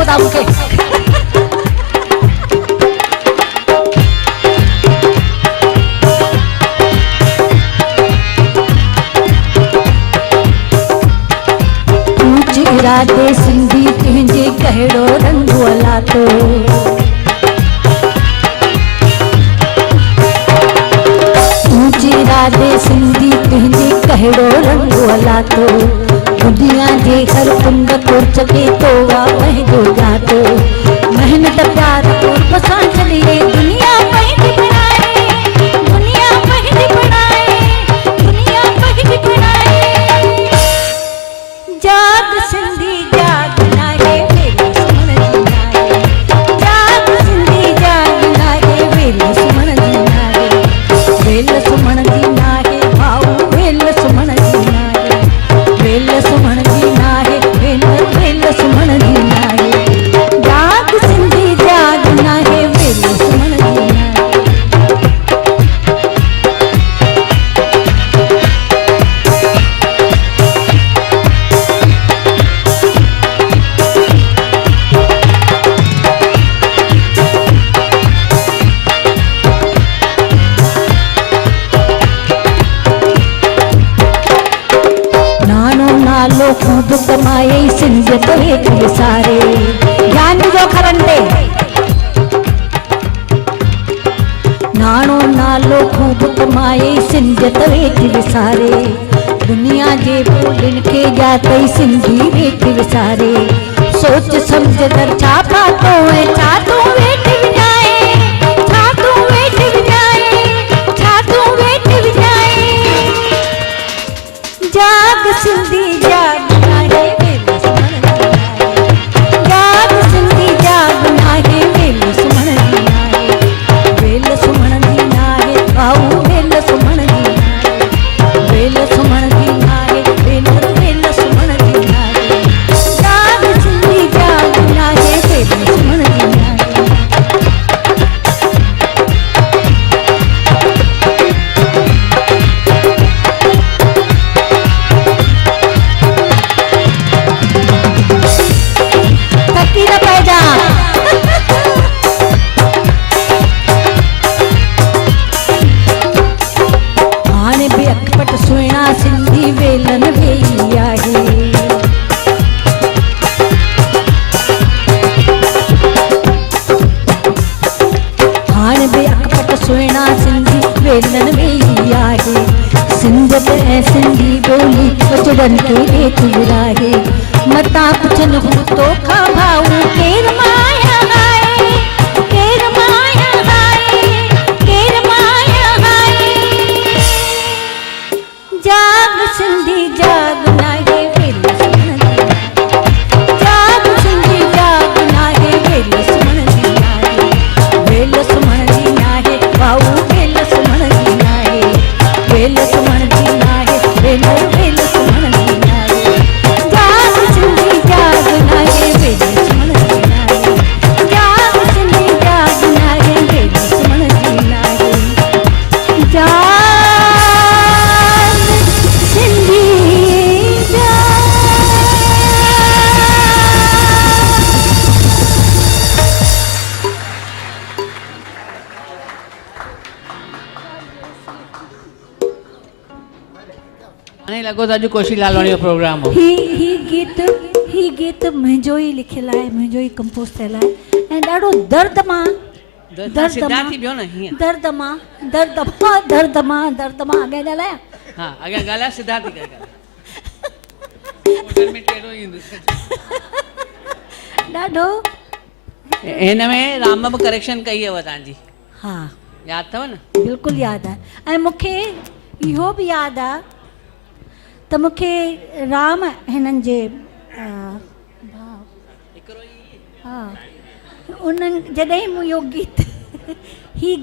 सघो था मूंखे। राधे सिंधी तुझे कहिड़ो रंग वलातो, तुझे राधे सिंधी तुझे कहिड़ो रंग वलातो, दुनिया जे हर कुंड कुर्च के तो वा पंहिंजो जातो, मेहनत प्यार कुर्ब सां चलिए दुनिया पंहिंजी बणाए, दुनिया पंहिंजी बणाए, दुनिया पंहिंजी बणाए। जाग सिंधी जाग नाहे वेले सुमन जी नाहे, जाग सिंधी जाग नाहे वेले सुमन जी नाहे, वेले सुमन जी नाहे भाऊ वेले सुमन जी नाहे, वेले सुमन जी नाहे वेले सुमन जी नाहे, जाग सिंधी जाग नाहे वेले सुमन जी नाहे। नालो खूब कमाए सिंधियत हेठि विसारे, ज्ञान जो खरंदे नानो नालो खूब कमाए सिंधियत हेठि विसारे, दुनिया जे ॿोलियुनि खे ॼातई सिंधी हेठि विसारे, सोच सम्झ कर छा पातो ऐं छा तूं वेठि विञाए, छा तूं वेठि विञाए, छा तूं वेठि विञाए। जाग सिंधी जाग नाहे वेले सुमन जी नाहे, जाग सिंधी जाग नाहे वेले सुमन जी नाहे, वेले सुमन जी नाहे भाऊ वेले सुमन जी नाहे, वेले सुमन जी नाहे वेले सुमन जी नाहे, जाग सिंधी जाग नाहे वेले सुमन जी नाहे। थकी न पइजा हाणे बि अखपट सुहिणा सिंधी वेलन वेई आहे, हाणे बि अखपट सुहिणा सिंधी वेलन वेई आहे, सिंधियत ऐं सिंधी ॿोली वचड़नि खे हेठि विराहे, मतां पुछनि हू तोखां भाऊ केरु माया हाय, केरु माया हाय, केरु माया हाय। जाग सिंधी जाग नाहे वेले सुमन जी नाहे, जाग सिंधी जाग नाहे वेले सुमन जी नाहे, वेले सुमन जी नाहे भाऊ वेले सुमन जी नाहे, वेले सुमन जी नाहे वेले सुमन जी नाहे, जाग सिंधी जाग नाहे वेले सुमन जी नाहे, जाग सिंधी जाग नाहे वेले सुमन जी नाहे, जाग सिंधी जाग। हाणे लॻो त अॼु कोशी लालवाणी जो प्रोग्राम हो। ही गीत मुंहिंजो ई लिखियल आहे, मुंहिंजो ई कंपोज थियल आहे ऐं ॾाढो दर्द मां सिद्धांत थी वियो न हीअं। दर्द मां अॻियां ॻाल्हायां। हा अॻियां ॻाल्हाए सिद्धांत थी करे ॾाढो हिन में राम बि करेक्शन कई अथव तव्हांजी। हा यादि अथव न? बिल्कुलु यादि आहे ऐं मूंखे इहो बि यादि आहे त मूंखे राम हिननि जे हा उन्हनि जॾहिं मूं इहो गीत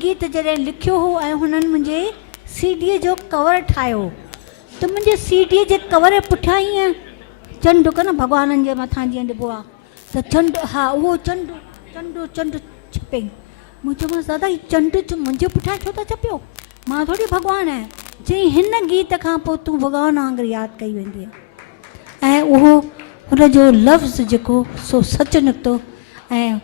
गीत जॾहिं लिखियो हो ऐं हुननि मुंहिंजे सीडीअ जो कवर ठाहियो त मुंहिंजे सीडीअ जे कवर जे पुठियां ईअं चंड न भॻवाननि जे मथां जीअं ॾिबो आहे त चंड, हा उहो चंड छपे। मूं चयोमांसि दादा हीउ चंड मुंहिंजे पुठियां छो था छपियो, मां थोरी भॻवानु आहियां। चई हिन गीत खां पोइ तूं भॻवान वांगुरु यादि कई वेंदी ऐं उहो उनजो लफ़्ज़ जेको सो सच निकितो ऐं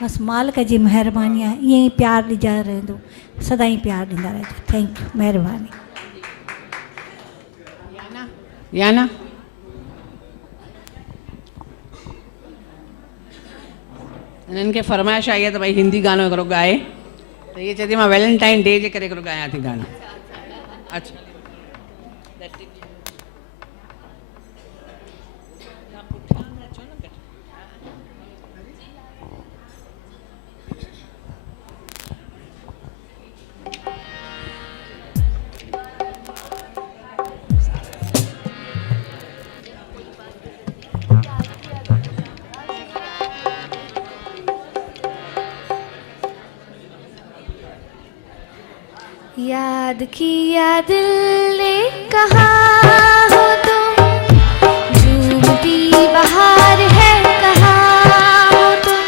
बसि मालिक जी महिरबानी आहे। ईअं ई प्यारु ॾिजा रहंदो, सदाईं प्यारु ॾींदा रहिजो। थैंक यू, महिरबानी। याना हिननि खे फरमाइश आई आहे त भई हिंदी गानो हिकिड़ो ॻाए, त इहे चए थी मां वैलेंटाइन डे जे करे हिकिड़ो ॻायां थी गानो। अच्छा याद किया दिल ने कहा हो तुम, झूमती बहार है कहा हो तुम,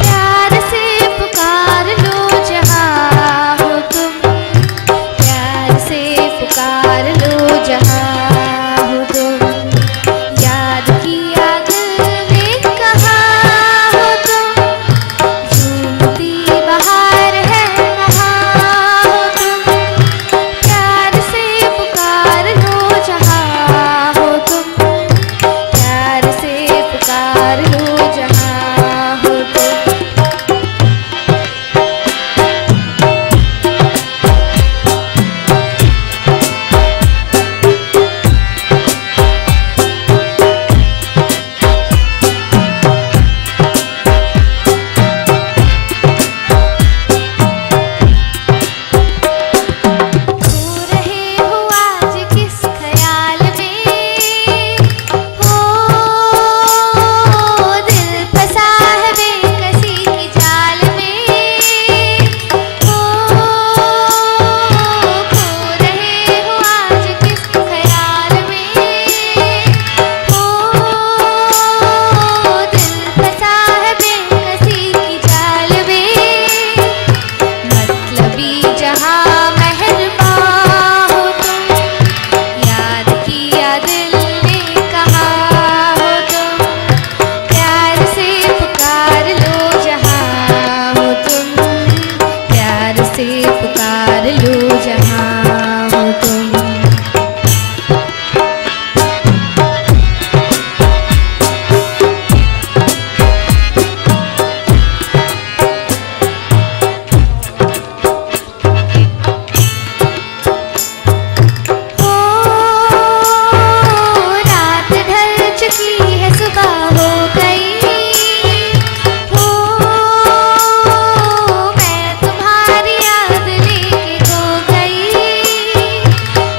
प्यार से पुकार लो जहाँ हो तुम, प्यार से पुकार लो जहाँ हो तुम। याद किया दिल ने कहा हो तुम, झूमती बहार है कहा हो तुम, प्यार से पुकार लो जहाँ हो तुम, प्यार से पुकार लो जहाँ हो तुम। खो रहे हो आज किस ख्याल में, हो दिल फंसा है बेकसी की जाल में, हो खो रहे हो आज किस ख्याल में, हो दिल फंसा है बेकसी की जाल में। मतलबी जहाँ मेहरबान हो तुम, याद किया दिल ने कहा हो तुम, प्यार से पुकार लो जहाँ हो तुम, प्यार से पुकार लो जहाँ हो तुम। हो रात ढल चुकी है सुबह हो गई, हो मैं तुम्हारी याद लेके खो गई,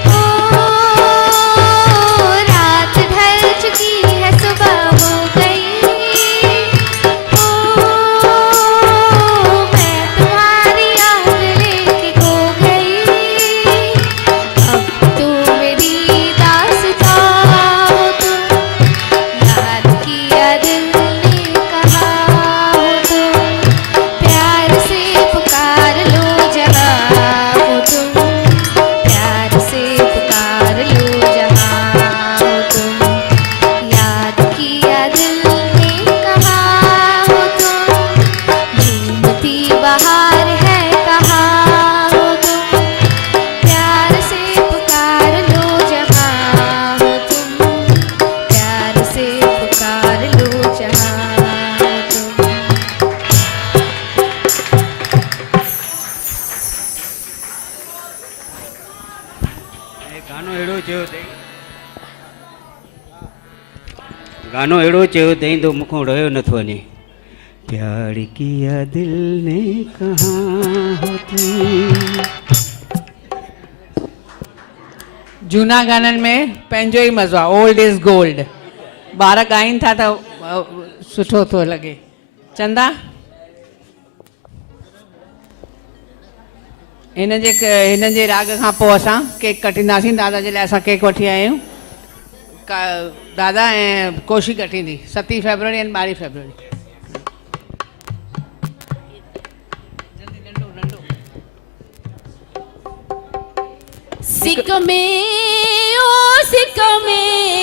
हो रात ढल चुकी है सुबह हो गई, हो मैं तुम्हारी याद लेके खो गई। अब तो मेरी दास्तां हो तुम, याद किया दिल ने कहा हो तुम, प्यार से पुकार लो जहाँ हो तुम, प्यार से पुकार लो जहाँ हो तुम। याद किया दिल ने कहा हो तुम, झूमती बहार है कहा हो तुम, प्यार से पुकार लो जहाँ हो तुम, प्यार से पुकार लो जहाँ हो तुम। गानो अहिड़ो चयो अथई तो मूंखां रहियो नथो वञे। प्यार किया दिल ने कहाँ हो तुम। जूना गाननि में पंहिंजो ई मज़ो आहे, ओल्ड इज़ गोल्ड। ॿार ॻाइनि था त सुठो थो लॻे। चंदा हिन जे राग खां पोइ असां केक कटींदासीं। दादा जे लाइ असां केक वठी आया आहियूं। दादा ऐं कोशी कटींदी 7 फरवरी ऐं 12 फरवरी। सिक में ओ सिक में